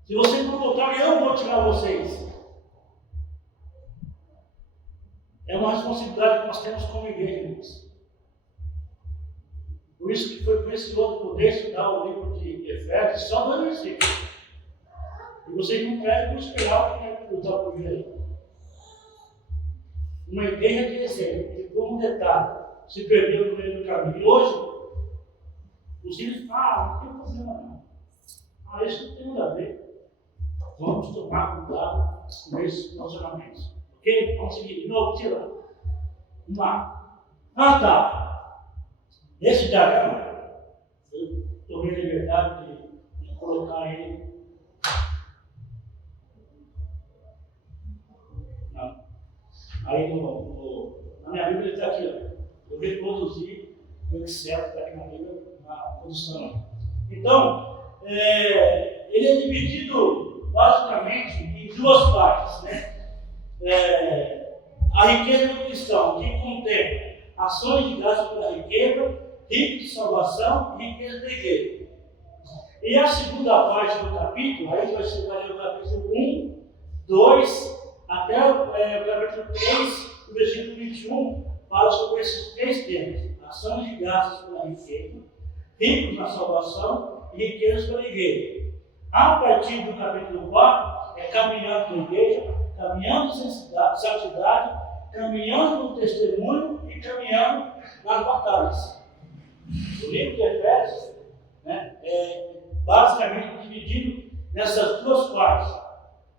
Se vocês não voltarem, eu vou tirar vocês. É uma responsabilidade que nós temos como igreja, irmãos. Por isso que foi precioso poder estudar o livro de Efésios, só 2 versículos. E vocês não pedem para esperar o que por igreja. Uma igreja de exemplo, que por um detalhe se perdeu no meio do caminho. E hoje, os filhos falam, não tem problema não. Isso não tem nada a ver. Vamos tomar cuidado com esses relacionamentos. Ok? Vamos seguir de novo, tira. Vamos lá. Tá. Esse diagrama, eu tomei a liberdade de colocar ele. Não. Aí na minha Bíblia ele está aqui, ó. Eu reproduzi o Excel que está aqui na Bíblia, na produção. Então, ele é dividido basicamente em 2 partes, né? A riqueza do cristão, que contém ações de graça pela riqueza, rico de salvação e riqueza da igreja. E a segunda parte do capítulo, aí você vai ler o capítulo 1, 2, até o capítulo 3, o versículo 21, fala sobre esses 3 temas: ações de graças pela riqueza, ricos na salvação e riquezas pela igreja. A partir do capítulo 4, é caminhando na igreja, caminhando em santidade, caminhando no testemunho e caminhando nas batalhas. O livro de Efésios, né, é basicamente dividido nessas 2 partes.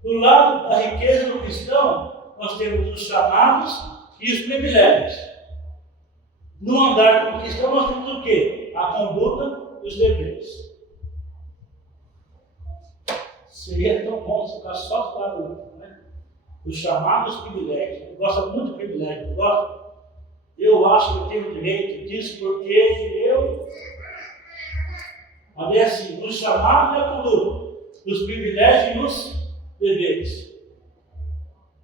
Do lado da riqueza do cristão, nós temos os chamados e os privilégios. No andar como cristão, nós temos o quê? A conduta e os deveres. Seria tão bom se ficar só para o né? Os chamados e os privilégios. Eu gosto muito de privilégio. Eu acho que eu tenho direito disso porque eu. Mas é assim, os chamados e a conduta, os privilégios e os deveres.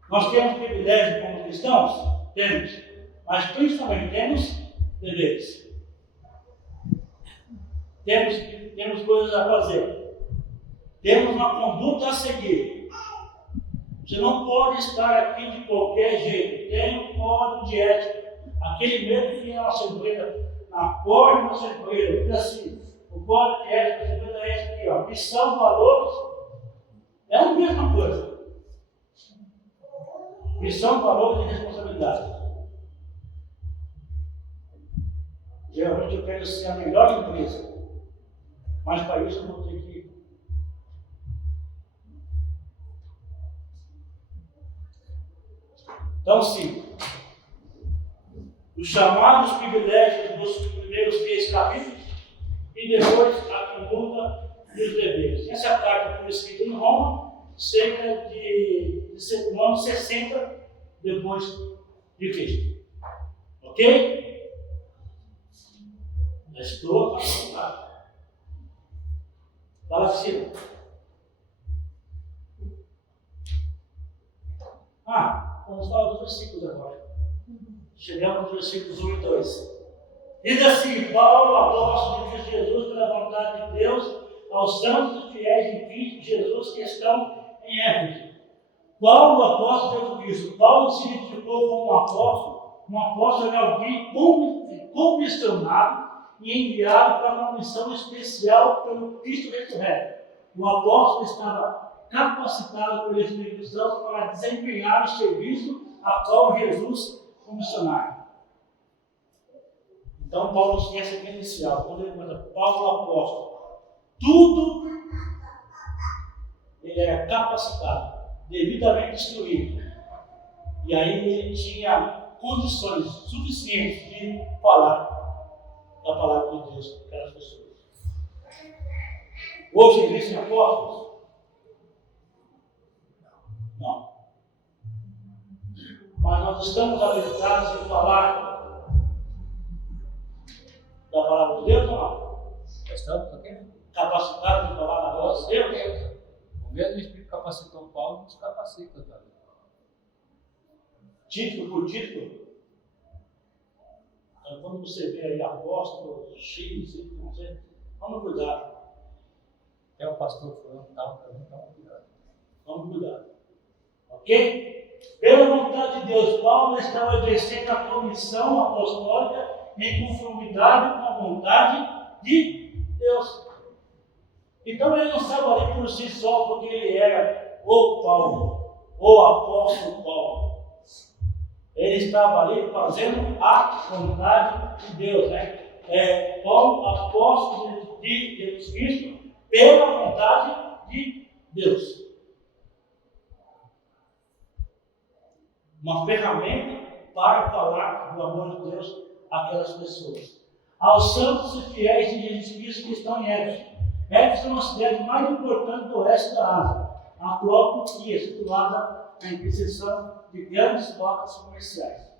Nós temos privilégios como cristãos? Temos. Mas principalmente temos deveres. Temos coisas a fazer. Temos uma conduta a seguir. Você não pode estar aqui de qualquer jeito. Tem um código de ética. Aquele mesmo que é na Assembleia, na porta da Assembleia, diz assim, o código de ética da Assembleia é esse aqui, ó. Missão, valores, é a mesma coisa. Missão, valores e responsabilidade. Geralmente eu quero ser a melhor empresa. Mas para isso eu vou ter que. Então, sim, os chamados privilégios dos primeiros 3 capítulos e depois a conduta e os deveres. Essa carta foi escrita em Roma, cerca no ano 60 depois de Cristo. Ok? Já estou acostumado. Fala para cima. Vamos falar dos versículos agora. Chegamos nos versículos 1 e 2. Diz assim: Paulo, apóstolo de Cristo Jesus, pela vontade de Deus, aos santos e fiéis em Cristo Jesus que estão em Éfeso. Paulo, apóstolo de Cristo. Paulo se identificou como um apóstolo é alguém comissionado e enviado para uma missão especial pelo Cristo ressurreto. O apóstolo estava capacitado pelo Espírito Santo para desempenhar o serviço a qual Jesus comissionário. Então, Paulo tinha essa inicial. Quando ele manda Paulo apóstolo, tudo ele era capacitado, devidamente instruído. E aí ele tinha condições suficientes de falar da palavra de Deus para aquelas pessoas. Hoje existem apóstolos? Não. Mas nós estamos habilitados em falar da palavra de Deus ou não? Estamos aqui? Capacitados de falar da palavra de Deus? O mesmo Espírito que capacitou Paulo nos capacita também. Título por título. Então, quando você vê aí apóstolo, X, não sei, vamos cuidar. É o pastor falando tal, então cuidado. Vamos cuidar. Ok? Pela vontade de Deus, Paulo estava exercendo a comissão apostólica em conformidade com a vontade de Deus. Então ele não estava ali por si só, porque ele era o Paulo, o apóstolo Paulo. Ele estava ali fazendo a vontade de Deus, né? Paulo, apóstolo de Jesus Cristo, pela vontade de Deus. Uma ferramenta para falar do amor de Deus àquelas pessoas. Aos santos e fiéis de Jesus Cristo que estão em Éfeso. Éfeso é uma cidade mais importante do oeste da Ásia, a atual Turquia, situada na interseção de grandes rotas comerciais.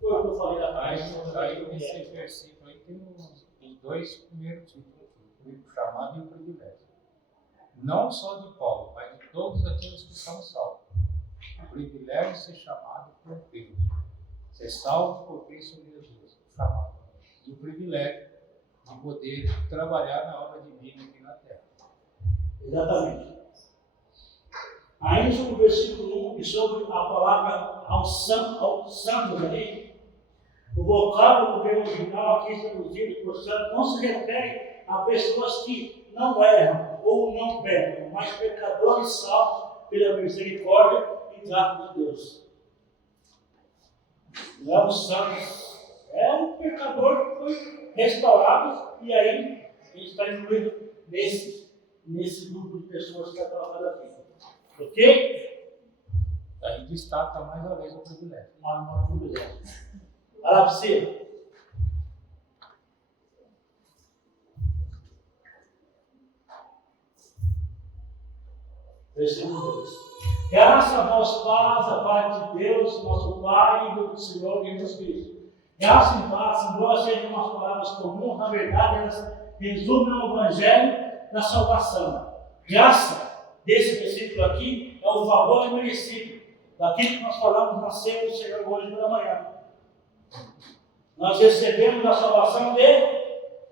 Foi o que eu falei lá atrás. Aí nesse versículo aí tem os dois primeiros títulos, o chamado e o privilégio. Não só de Paulo, mas de todos aqueles que são salvos. O privilégio de ser chamado por Deus. Ser salvo por Cristo Jesus, o chamado. E o privilégio de poder trabalhar na obra divina aqui na terra. Exatamente. Ainda sobre o versículo 1 e sobre a palavra aos santos ali, o vocábulo do original aqui traduzido por santo não se refere a pessoas que não erram ou não pecam, mas pecadores salvos pela misericórdia e graça de Deus. Não é um santo, é um pecador que foi restaurado e aí ele está incluído nesse grupo de pessoas que é colocado aqui. Ok? Aí destaca mais uma vez o privilégio. Não privilégio. Olha lá para você. Versículo 2. Graça a vós, paz, a parte de Deus, nosso Pai e do Senhor Jesus Cristo. Graça e paz, embora sejam umas palavras comuns, na verdade elas resumem o Evangelho da salvação. Graça, desse versículo aqui, é o favor imerecido daquilo que nós falamos na ceia do Senhor hoje pela manhã. Nós recebemos a salvação de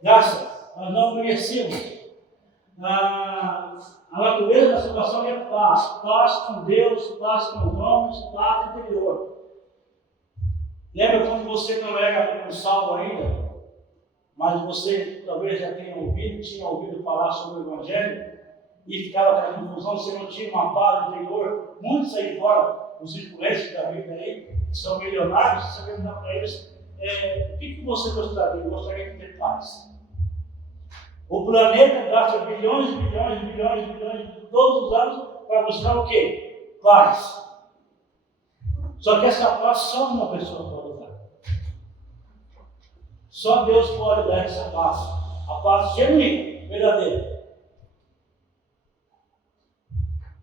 graça, nós não merecemos. A natureza da salvação é paz, paz com Deus, paz com os homens, paz interior. Lembra quando você não era um salvo ainda, mas você talvez já tinha ouvido falar sobre o Evangelho e ficava com a confusão, você não tinha uma paz interior? Muitos aí fora, os influentes da vida aí, que são milionários, você vai perguntar para eles, o que você gostaria? Eu gostaria de ter paz. O planeta gasta bilhões todos os anos para buscar o quê? Paz. Só que essa paz só uma pessoa pode dar. Só Deus pode dar essa paz. A paz genuína, verdadeira.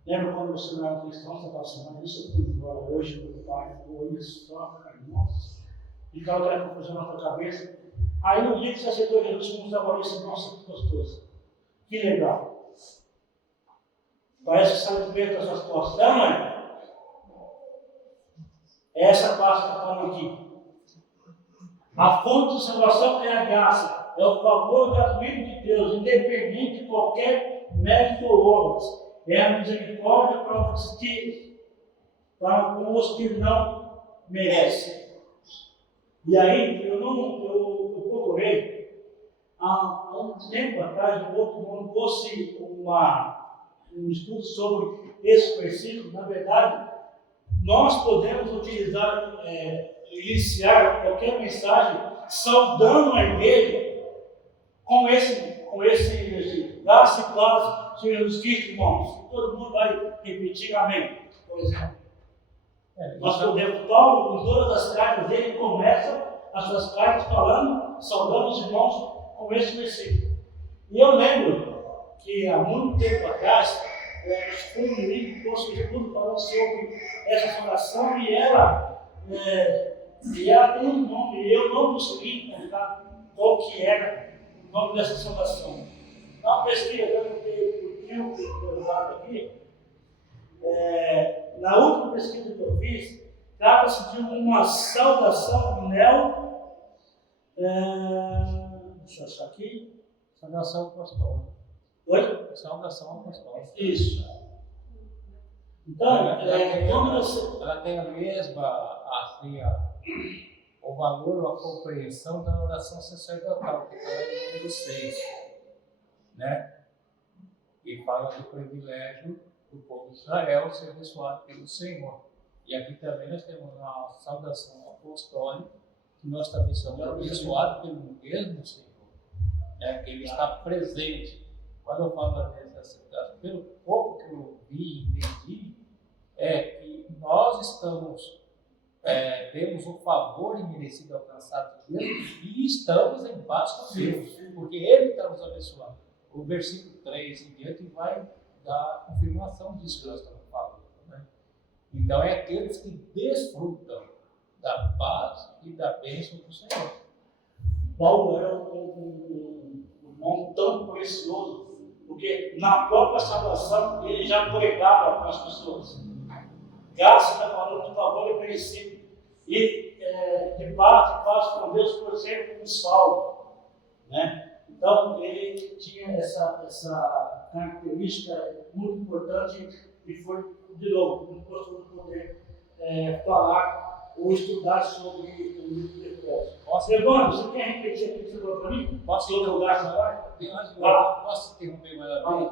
Lembra quando você não era cristão, você falava assim, mas isso eu fui embora hoje, meu pai, foi isso, só, cara, nossa. Ficava aquela confusão na tua cabeça. Aí no dia que você aceitou Jesus como salvador, você, nossa, que gostoso. Que legal. Parece que sai do peito das suas costas. Não, mãe? É essa parte que está falando aqui. A fonte de salvação é a graça, é o favor gratuito de Deus, independente de qualquer mérito ou obras. É a misericórdia para os que não merecem. E aí, eu procurei, há um tempo atrás, um outro quando fosse um estudo sobre esse versículo. Na verdade, nós podemos utilizar, iniciar qualquer mensagem saudando a igreja com esse versículo. Graça e paz, Senhor Jesus Cristo, irmãos. Todo mundo vai repetir amém, por exemplo. Nós podemos, Paulo, em todas as cartas dele, começa as suas cartas falando, saudando os irmãos com esse versículo. E eu lembro que há muito tempo atrás, foi um livro que trouxe um estudo falando sobre essa saudação e ela tem um nome, e eu não consegui encontrar qual que era o nome dessa saudação. Na pesquisa, eu não tenho perguntado aqui, na última pesquisa que eu fiz, trata-se de uma saudação deixa eu achar aqui. Saudação apostólica. Oi? Saudação apostólica. Isso. Então, ela tem a mesma, o valor, a compreensão da oração sacerdotal, que está no número 6, né? E fala do privilégio do povo de Israel ser abençoado pelo Senhor. E aqui também nós temos uma saudação apostólica, que nós também somos abençoados pelo mesmo Senhor, né? Que Ele está presente. Quando eu falo dessa, pelo pouco que eu vi e entendi, é que nós temos o favor imerecido alcançado de Deus e estamos em paz com Deus, porque Ele está nos abençoando. O versículo 3 em diante vai dar a confirmação disso que nós estamos falando, né? Então, é aqueles que desfrutam da paz e da bênção do Senhor. Paulo era um irmão tão precioso, porque na própria salvação ele já pregava para as pessoas. Graça está falando de favor merecido. E de paz com Deus por ser um salvo, né? Então ele tinha essa característica muito importante e foi, de novo, muito gostoso poder falar ou estudar sobre o livro de Efésios. Irmão, você quer repetir aquilo que você falou para mim? Posso interrogar agora? Posso interromper mais uma vez?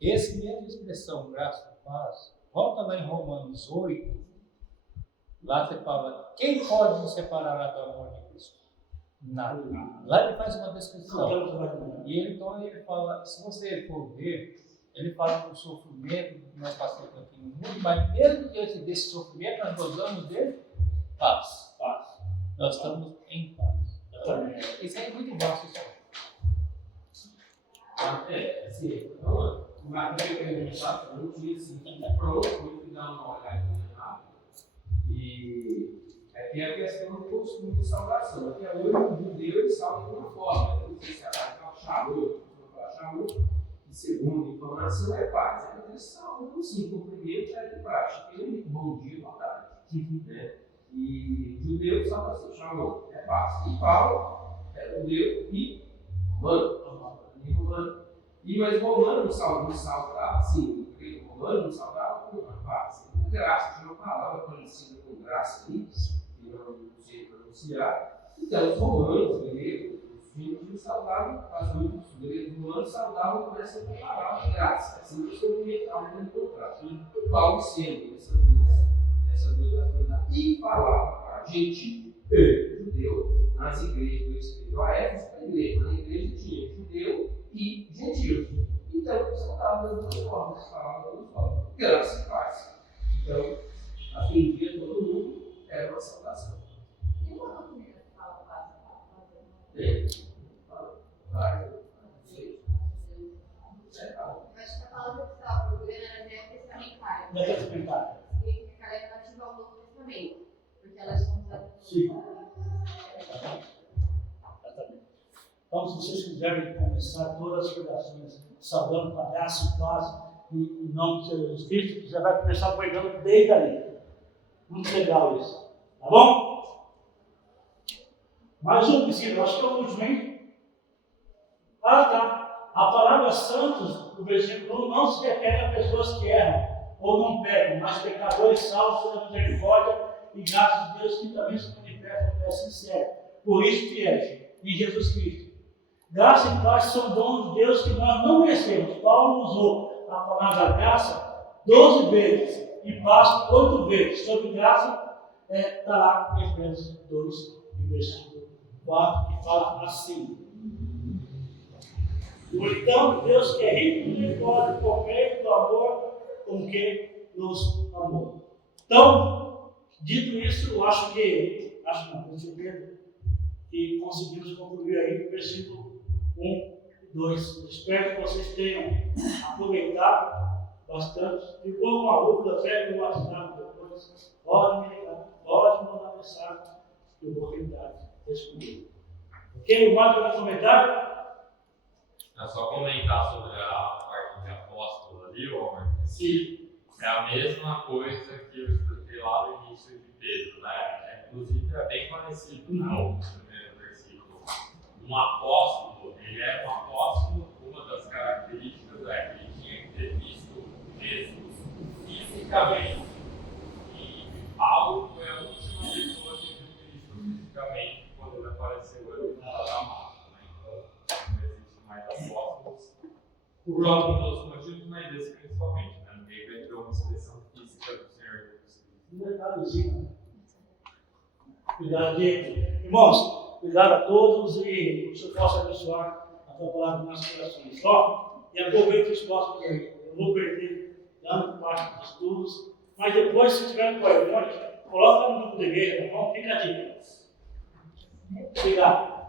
Esse mesmo expressão, graça e paz, volta lá em Romanos 8, lá você fala, quem pode nos separar do amor de Cristo? Nada. Lá ele faz uma descrição. E ele fala, se você for ver, ele fala do sofrimento que nós passamos aqui no mundo, mas mesmo diante desse sofrimento, nós gozamos de paz. Nós estamos em paz. Então, isso é muito vasto. O Marcos que perguntar, eu não tinha assim, pronto, fui dar uma olhadinha rápida. E aqui é a questão do costume de salvação. Até hoje, o judeu ele salva de uma forma. Eu não sei se é a chamou, e segundo a informação, é paz. Eles salvam, sim, cumprimento é de prática. Aquele bom dia, boa tarde. Né? E judeu salva assim, chamou, é paz. E Paulo é judeu e romano. E mas romano não saudava, sim, porque romano não saudava com uma paz. Graça, tinha uma palavra conhecida como graça ali, que não sei pronunciar. Então, os romanos, os gregos, os gentios saudavam, os gregos romanos saudavam com essa palavra graça. Assim que eu estava no contrato. O Paulo sendo essa duas atividades e falava para gente judeu nas igrejas do Espírito. A Éfeso era a igreja, mas na igreja tinha judeu e gentios. Então, saudava das duas formas, falava das duas formas. Graça e paz. Então, atendia todo mundo, era uma saudação. Tem uma doutrina que fala paz. Tem. Paz. Acho que a palavra que estava procurando era devem começar todas as pregações saudando com a graça e paz em nome de Jesus Cristo. Você vai começar pregando desde ali. Muito legal isso. Tá bom? Mais um princípio, acho que é o último, hein? Ah, tá. A palavra santos, no versículo 1, não se refere a pessoas que erram ou não pecam, mas pecadores salvos pela misericórdia e graça de Deus que também se manifestam pela sincera. Por isso, fiéis em Jesus Cristo. Graça e paz são dons de Deus que nós não merecemos. Paulo usou a palavra graça 12 vezes e paz 8 vezes. Sobre graça, está lá em Efésios 2, versículo 4, que fala assim. Então, Deus que é rico em misericórdia, por meio do amor com que nos amou. Então, dito isso, eu acho não, com certeza, que conseguimos concluir aí o versículo 1 e 2. Espero que vocês tenham aproveitado bastante. Ficou alguma dúvida, pega no WhatsApp depois. Pode me ligar, pode mandar mensagem, que eu vou tentar responder. Ok? Mais algum comentário? É só comentar sobre a parte de apóstolo ali, Omar. Sim. É a mesma coisa que eu expliquei lá no início de Pedro, né? Inclusive é bem parecido no primeiro versículo. Um apóstolo, ele era um apóstolo, uma das características é que ele tinha que ter visto Jesus fisicamente. E Paulo foi a última pessoa que viu Cristo fisicamente quando ele apareceu ali na Damasco. Então, não existe mais apóstolos por alguns outros motivos, mas esse principalmente, né? Ninguém vai ter uma expressão física do Senhor Jesus Cristo. Um detalhezinho. Cuidado, Diego. Irmãos, cuidado a todos e que o Senhor possa abençoar a tua palavra nos nossos corações. Ó, e aproveite os próximos aí. Eu vou perder grande parte dos estudos, mas depois, se tiver com o iPhone, coloca no grupo de igreja, tá bom? Fica a dica. Obrigado.